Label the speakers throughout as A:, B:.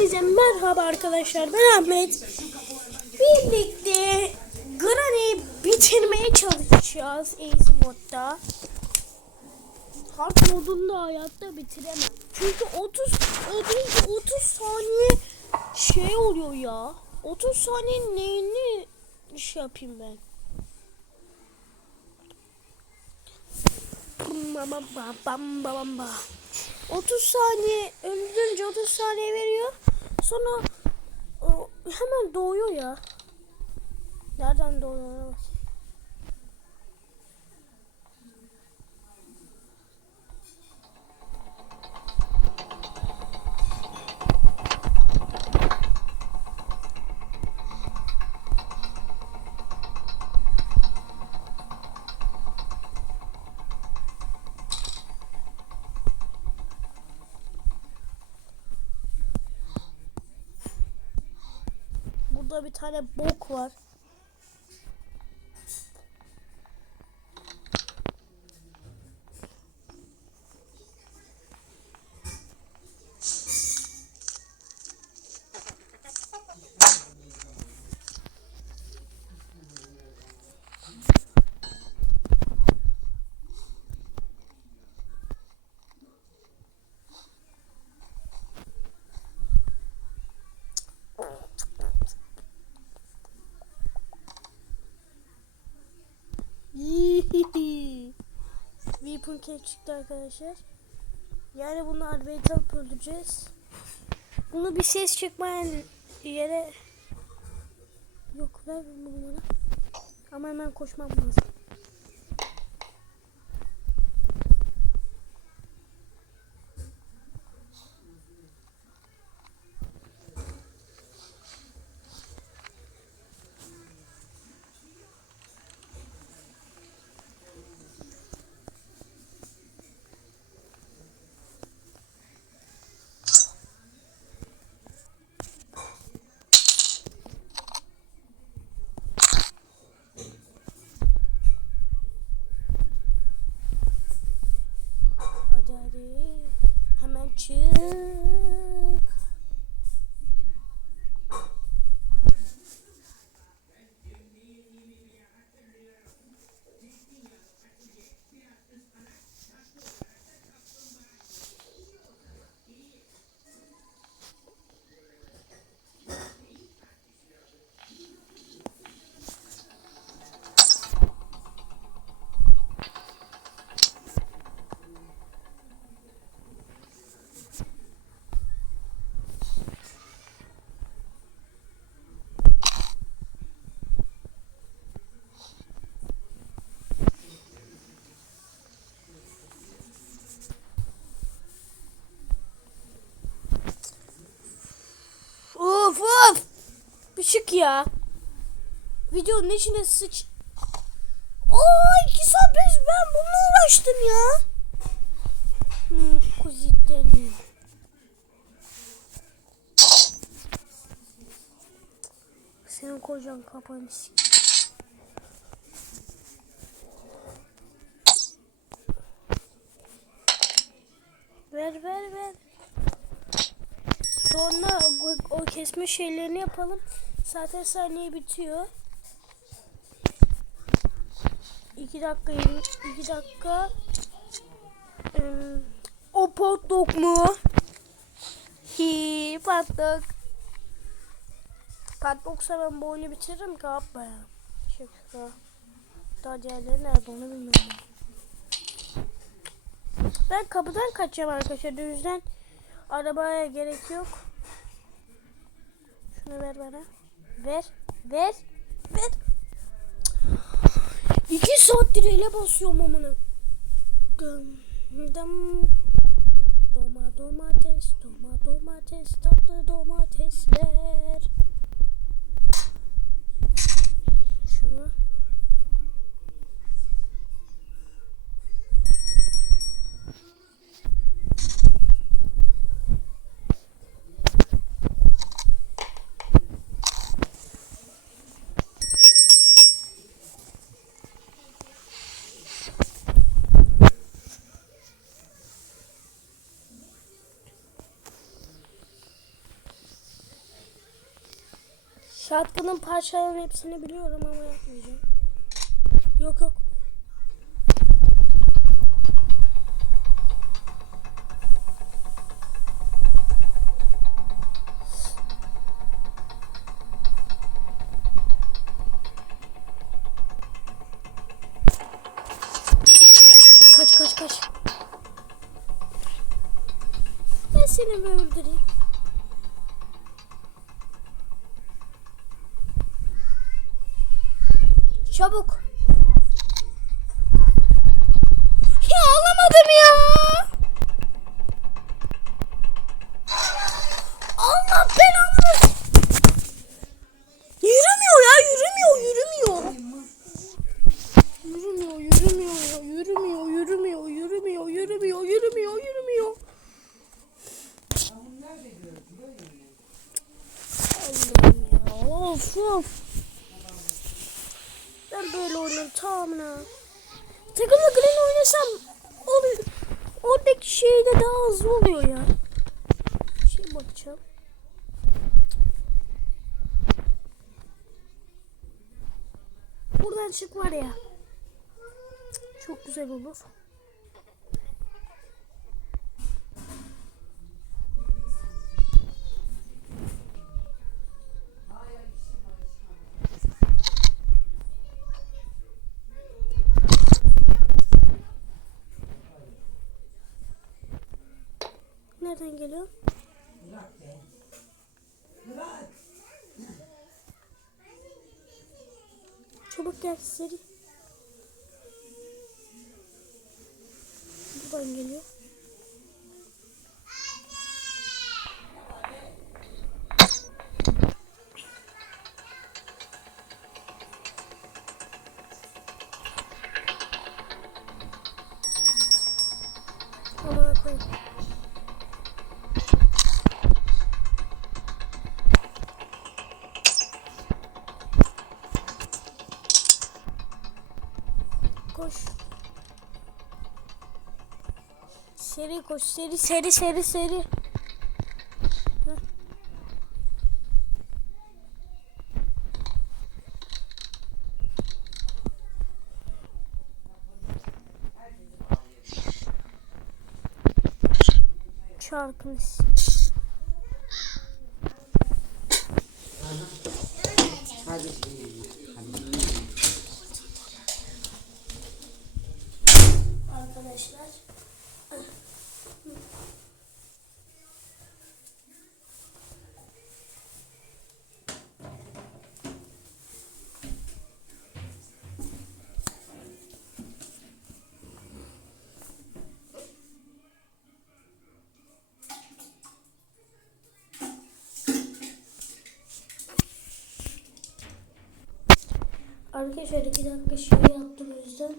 A: Hepinize merhaba arkadaşlar. Ben Ahmet. Birlikte Granny'i bitirmeye çalışacağız Easy modda. Hard modunda hayatta bitiremem. Çünkü 30 ödeyince 30 saniye şey oluyor ya. 30 saniye neyini şey yapayım ben? Bam bam bam bam bam bam. 30 saniye öldürünce 30 saniye veriyor. Sonra o, hemen doğuyor ya. Nereden doğuyor? Burada bir tane bok var. Weapon cake çıktı arkadaşlar. Yani bunu alıp öldüreceğiz. Bunu bir ses çıkmayan yere yok ver bunu bana. Ama hemen koşmam lazım. Işık ya. Videonun içine sıç. Oo iki saat biz ben bununla uğraştım ya. Hmm, kuzitten. Senin kocan kapanı sik- Ver ver ver. Sonra o, o kesme şeylerini yapalım. Zaten saniye bitiyor. 2 dakika 20 2 dakika Im, o potluk mu? Hi patluk. Patluksa ben bu oyunu bitiririm ki abi ya. Şaka. Daha diğerleri nerede onu bilmiyorum. Ben kapıdan kaçacağım arkadaşlar. O yüzden arabaya gerek yok. Şunu ver bana. Ver. Ver. Ver. İki saattir ele basıyorum amına. Dım. Doma domates, doma domates, tatlı domatesler. Şunu. Shotgun'ın parçalarının hepsini biliyorum ama yapmayacağım. Yok yok. Kaç kaç kaç. Ben seni öldüreyim? Çabuk. Ya alamadım ya. Allah belanı. Yürümüyor ya yürümüyor yürümüyor. Yürümüyor yürümüyor ya yürümüyor yürümüyor yürümüyor yürümüyor yürümüyor yürümüyor. Allah'ım ya of of. Ben böyle oynarım tamamına. Takımla Glen oynasam oluyor. Oradaki şey de daha hızlı oluyor ya. Şey bakacağım. Buradan çık var ya. Çok güzel olur. Nereden geliyor? Çabuk gel seri. Buradan geliyor. Koş. Seri koş. Seri seri seri seri. Heh. İsmi. Arkadaşlar. Arkadaşlar iki dakika şey yaptım o yüzden.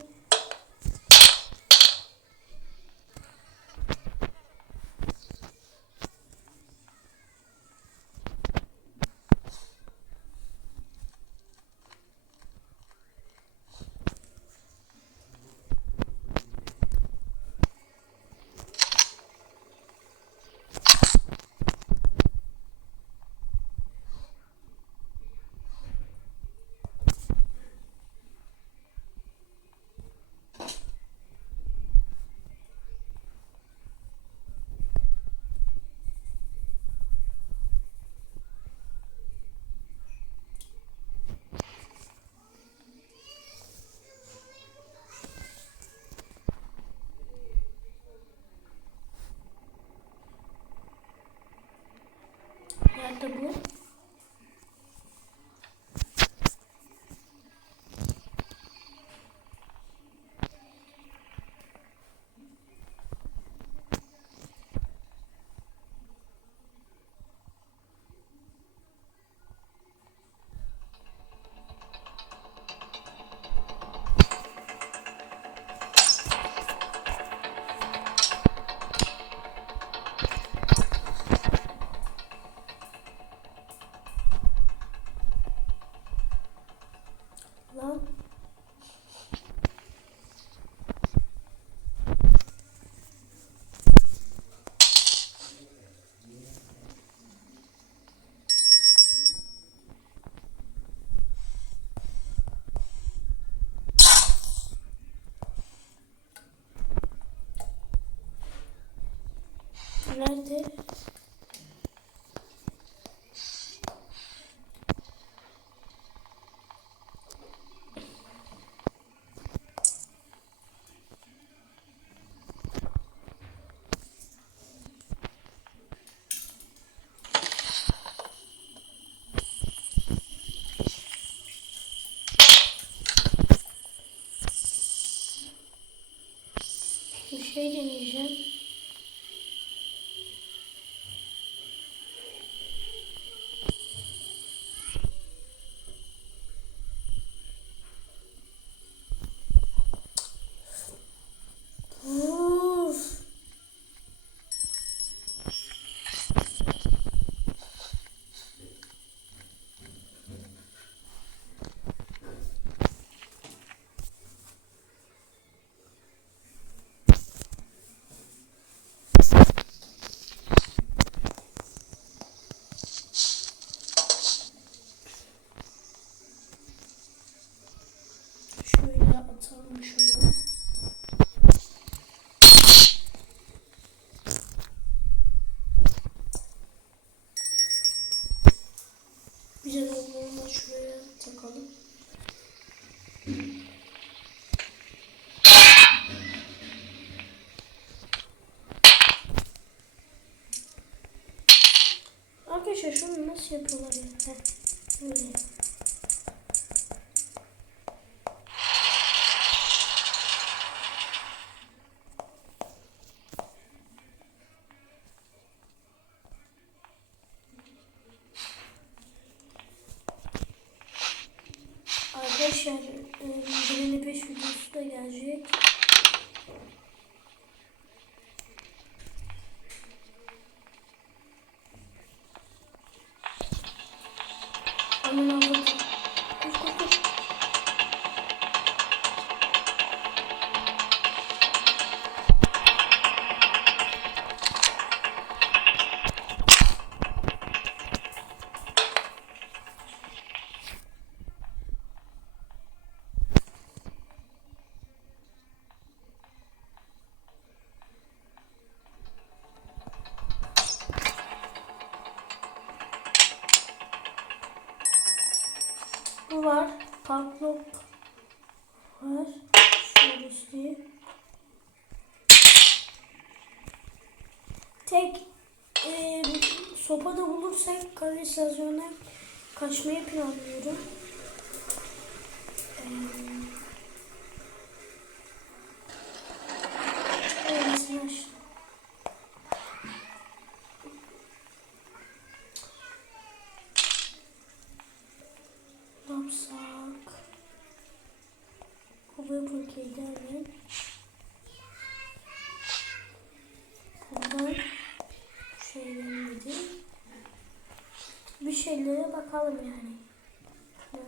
A: Nerede bu? geldi. Takalım. Arkadaşlar şunu nasıl yapıyorlar ya? Heh, Üstleyeyim. Tek e, sopada bulursak kale istasyonuna kaçmayı planlıyorum. E, Bu Apple'keydi hemen. Buradan şey gelmedi. Bir şeylere bakalım yani. Ne?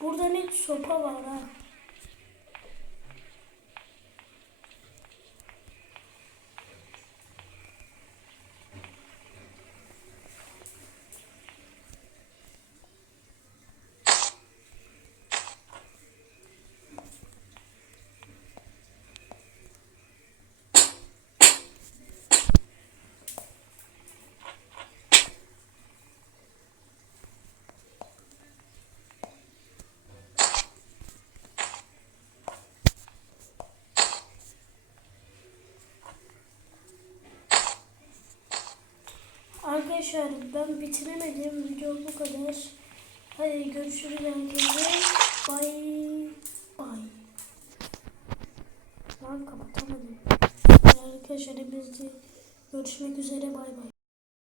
A: Burada net sopa var ha. Arkadaşlar ben bitiremedim. Video bu kadar. Hadi görüşürüz herkese. Bye. Bye. Lan kapatamadım. Arkadaşlar hepinizi görüşmek üzere. Bay bay.